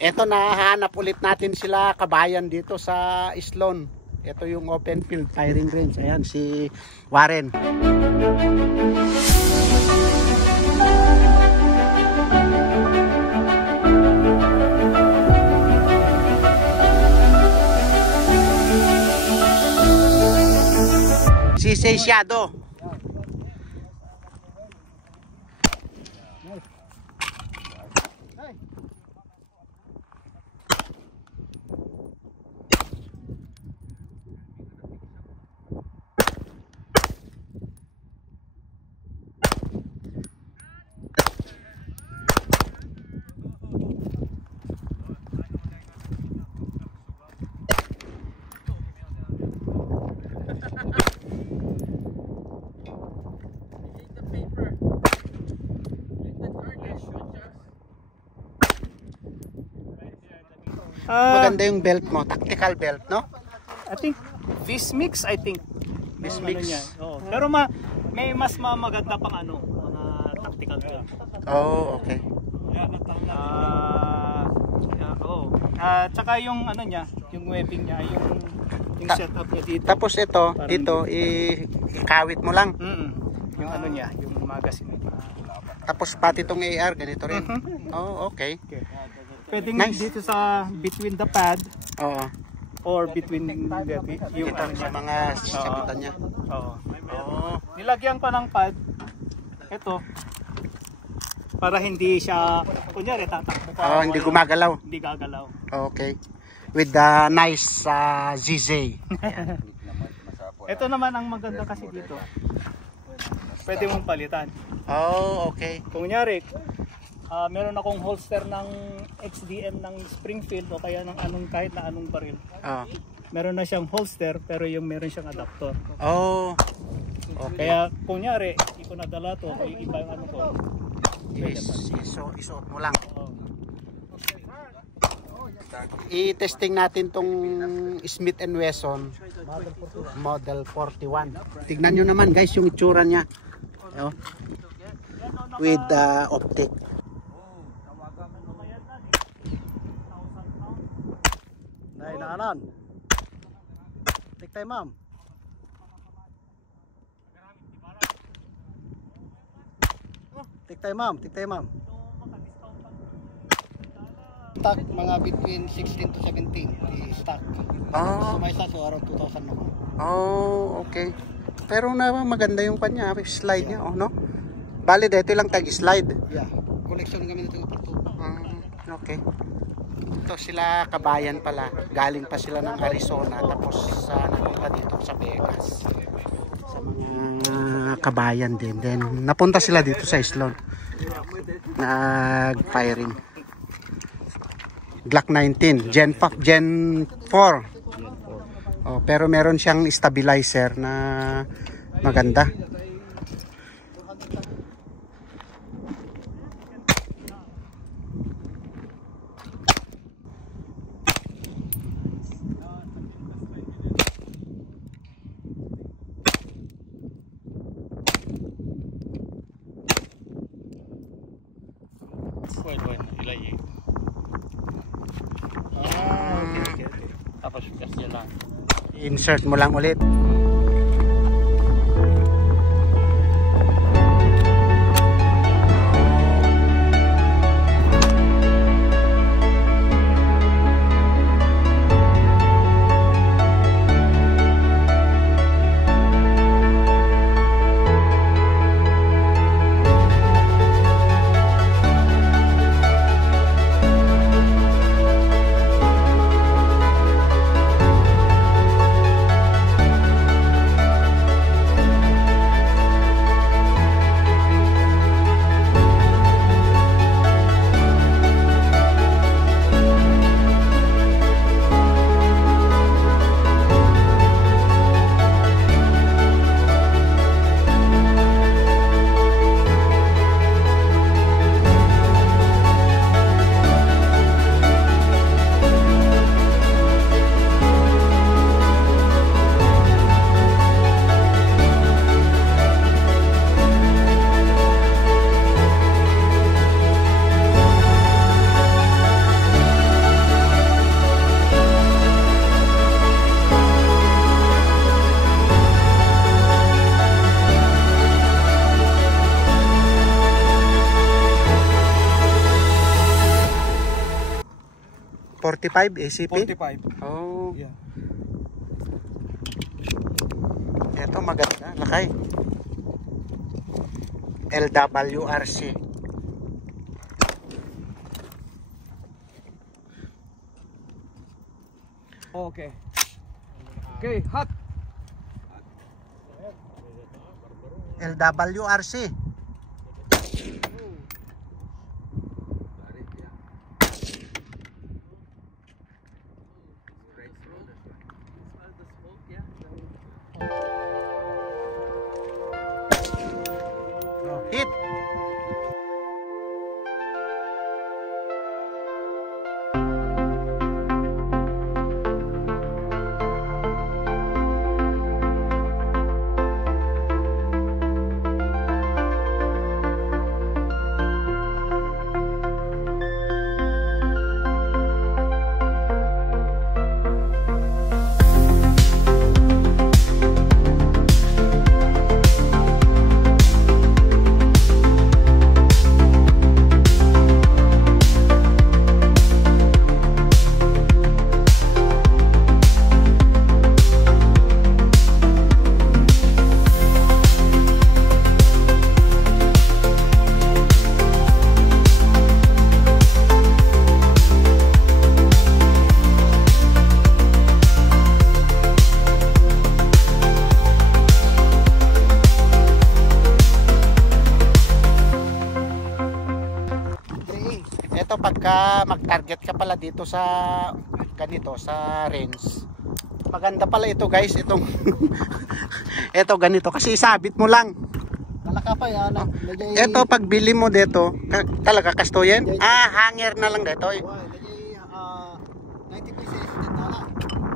Eto, nahanap ulit natin sila kabayan dito sa Islon. Ito yung open field firing range. Ayan, si Warren. Si Seysiado. Maganda yung belt mo, tactical belt, no? I think this mix, This Yung mix. ano niya. Oo. Pero may mas maganda pang mga tactical belt. Oh, okay. Tsaka yung ano niya, yung webbing niya, yung setup niya dito. Tapos ito, dito ikawit mo lang. Yung ano niya, yung magazine. Tapos pati itong AR, ganito rin. Oh, okay. Pwedeng Nice. dito sa between the pad Oo. or between yung Dito sa mga sabutan niya. Oo. Nilagyan pa ng pad. Ito. Para hindi siya, kunyari tatakbo pa. Oh, hindi gumagalaw. Hindi gagalaw. Okay. With the nice ZZ. Ito naman ang maganda kasi dito. Pwede mong palitan. Oh, okay. Kunyari, meron akong holster ng XDM ng Springfield o kaya ng kahit na anong baril. Oh. Meron na siyang holster pero meron siyang adapter. Oh. Okay. Kaya kunyari, hindi ko nadala to, may iba yung ano ko. Isuot mo lang. I-testing natin tong Smith & Wesson Model 41. Tignan nyo naman guys yung itsura niya. Oh. With optic. Nay, naanan. Take time, ma'am. Take time, ma'am. Take time, ma'am. Stock, mga between 16 to 17 di stock. Oh. So may isa, so around 2,000 naman. Oh, okay. Pero maganda yung kanya, slide niya, oh, no? Bali, dito lang tag-slide. Yeah. Collection kami nito ito. Okay. Ito sila kabayan pala. Galing pa sila ng Arizona tapos napunta dito sa Vegas. Sa mga kabayan din. Then napunta sila dito sa Islon. Nag-firing. Glock 19, Gen 4. Oh, pero meron siyang stabilizer na maganda. Bueno, ilagay. Okay. Tapos kasi lang. Insert mo lang ulit. 45 ACP? 45. Oh. Yeah. Ito maganda, lakay. LWRC. Okay. Okay, hot. LWRC. Oh, hit. Ito pagka mag-target ka pala dito sa ganito sa range. Maganda pala ito guys, itong ito ganito kasi isabit mo lang. Malaka pa yan. Ito pagbili mo dito, talaga kasto yan? Hanger na lang dito. 90 pieces din na.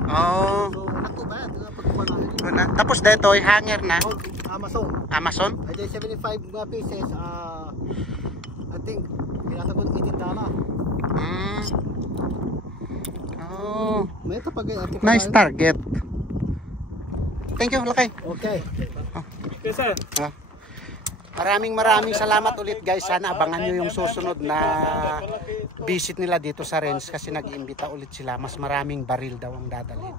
Oh. So, nakubad. Pagkuha na. Tapos dito hanger na. Amazon. Amazon? Ay, 75 mga pieces. I think, pinasabot $18. Oh. May ito pag Nice target. Thank you, lakay. Okay. Okay, sir. Maraming salamat ulit guys. Sana abangan nyo yung susunod na visit nila dito sa range kasi nag-iimbita ulit sila. Mas maraming baril daw ang dadalhin.